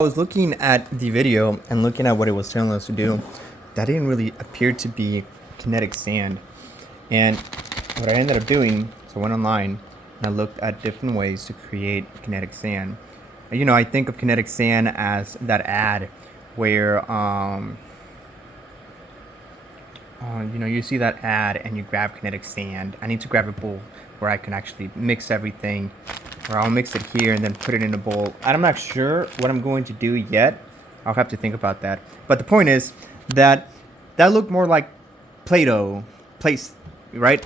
I was looking at the video and looking at what it was telling us to do. That didn't really appear to be kinetic sand. And what I ended up doing, so I went online and I looked at different ways to create kinetic sand. You know, I think of kinetic sand as that ad where, you see that ad and you grab kinetic sand. I need to grab a bowl where I can actually mix everything, or I'll mix it here and then put it in a bowl. I'm not sure what I'm going to do yet. I'll have to think about that. But the point is that looked more like Play-Doh, place, right?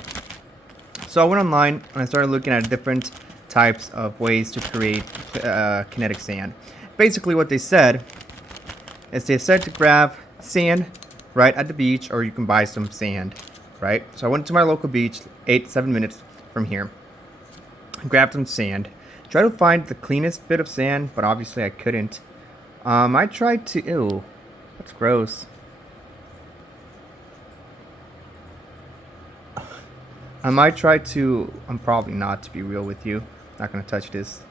So I went online and I started looking at different types of ways to create kinetic sand. Basically what they said is they said to grab sand right at the beach, or you can buy some sand, right? So I went to my local beach, 7 minutes from here, grabbed some sand, tried to find the cleanest bit of sand, but obviously I couldn't. I tried to, ew, that's gross. I might try to, I'm probably not, to be real with you, not gonna touch this.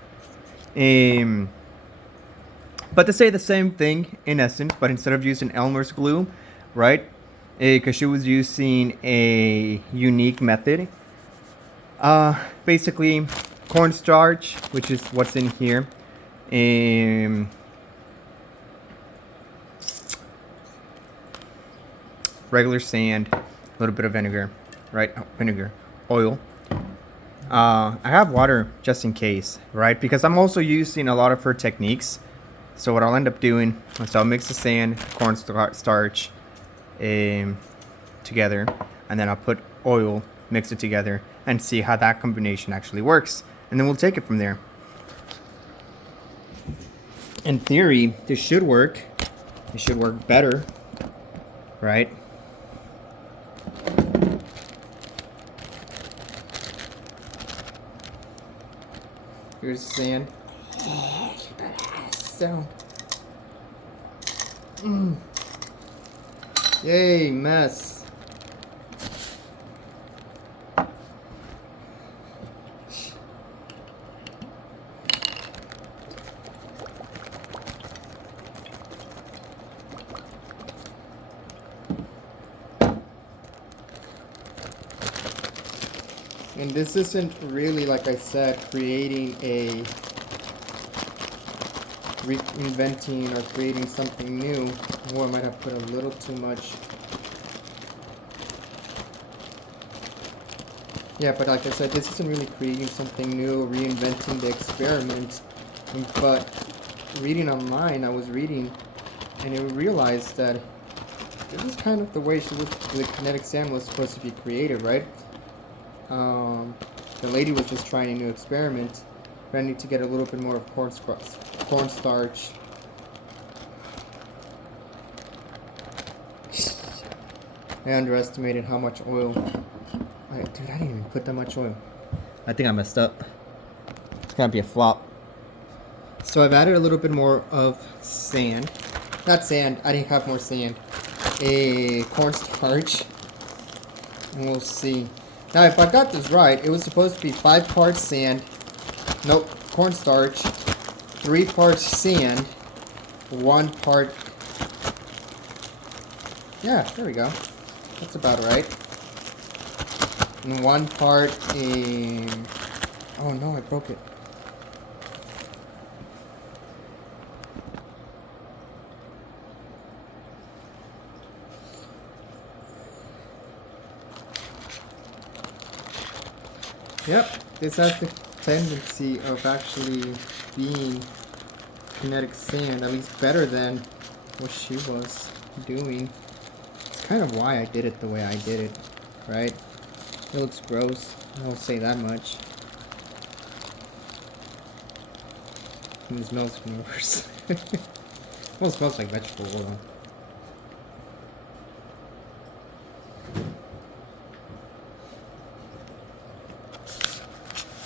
But to say the same thing in essence, but instead of using Elmer's glue, right? Because she was using a unique method. Basically, cornstarch, which is what's in here. Regular sand, a little bit of vinegar, right? Oh, vinegar, oil. I have water just in case, right? Because I'm also using a lot of her techniques. So what I'll end up doing is I'll mix the sand, cornstarch, together, and then I'll put oil, mix it together, and see how that combination actually works, and then we'll take it from there. In theory, this should work. It should work better, right? Here's the sand. So, yay, mess. And this isn't really, like I said, creating a reinventing or creating something new. Or I might have put a little too much. Yeah, but like I said, this isn't really creating something new, reinventing the experiment. But reading online, I was reading, and I realized that this is kind of the way the kinetic sand was supposed to be created, right? The lady was just trying a new experiment. But I need to get a little bit more of cornstarch. I underestimated how much oil. Dude, I didn't even put that much oil. I think I messed up. It's gonna be a flop. So I've added a little bit more of sand. Not sand, I didn't have more sand. A cornstarch. And we'll see. Now, if I got this right, it was supposed to be 5 parts sand. Nope, cornstarch. 3 parts sand. 1 part. Yeah, there we go. That's about right. And 1 part in. Oh no, I broke it. Yep, this has the tendency of actually being kinetic sand, at least better than what she was doing. It's kind of why I did it the way I did it, right? It looks gross, I won't say that much. And it smells even worse. Well, it smells like vegetable oil.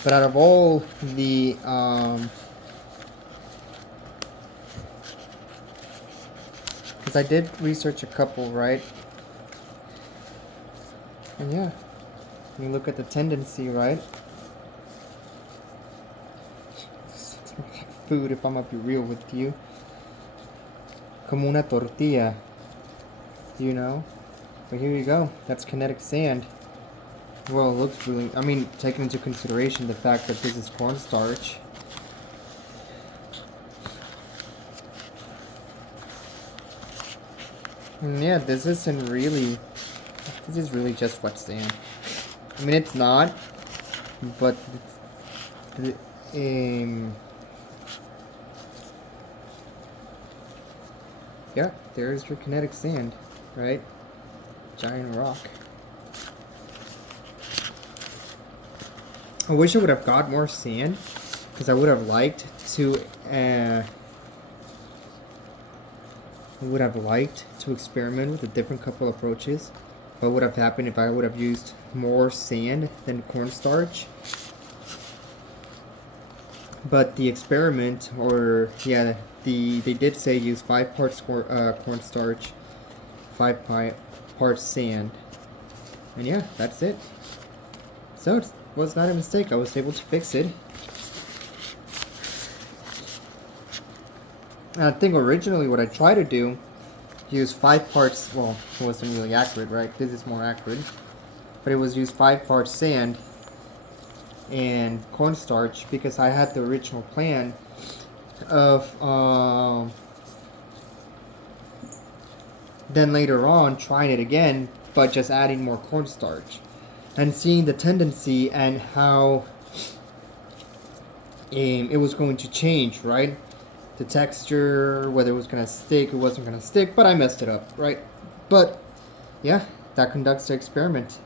But out of all the because I did research a couple, right? And yeah, you look at the tendency, right? Food, if I'm gonna be real with you. como una tortilla, you know? But here you go. That's kinetic sand. Well, it looks really... I mean, taking into consideration the fact that this is cornstarch. And yeah, this isn't really... This is really just wet sand. I mean, it's not, but yeah, there's your kinetic sand, right? Giant rock. I wish I would have got more sand, because I would have liked to experiment with a different couple approaches. What would have happened if I would have used more sand than cornstarch? But the experiment, or yeah, they did say use 5 parts cornstarch, 5 parts sand, and yeah, that's it. So it was not a mistake. I was able to fix it. I think originally what I tried to do, use 5 parts, well, it wasn't really accurate, right? This is more accurate. But it was use 5 parts sand and cornstarch, because I had the original plan of then later on trying it again, but just adding more cornstarch and seeing the tendency and how it was going to change, right? The texture, whether it was going to stick, it wasn't going to stick, but I messed it up, right? But yeah, that conducts the experiment.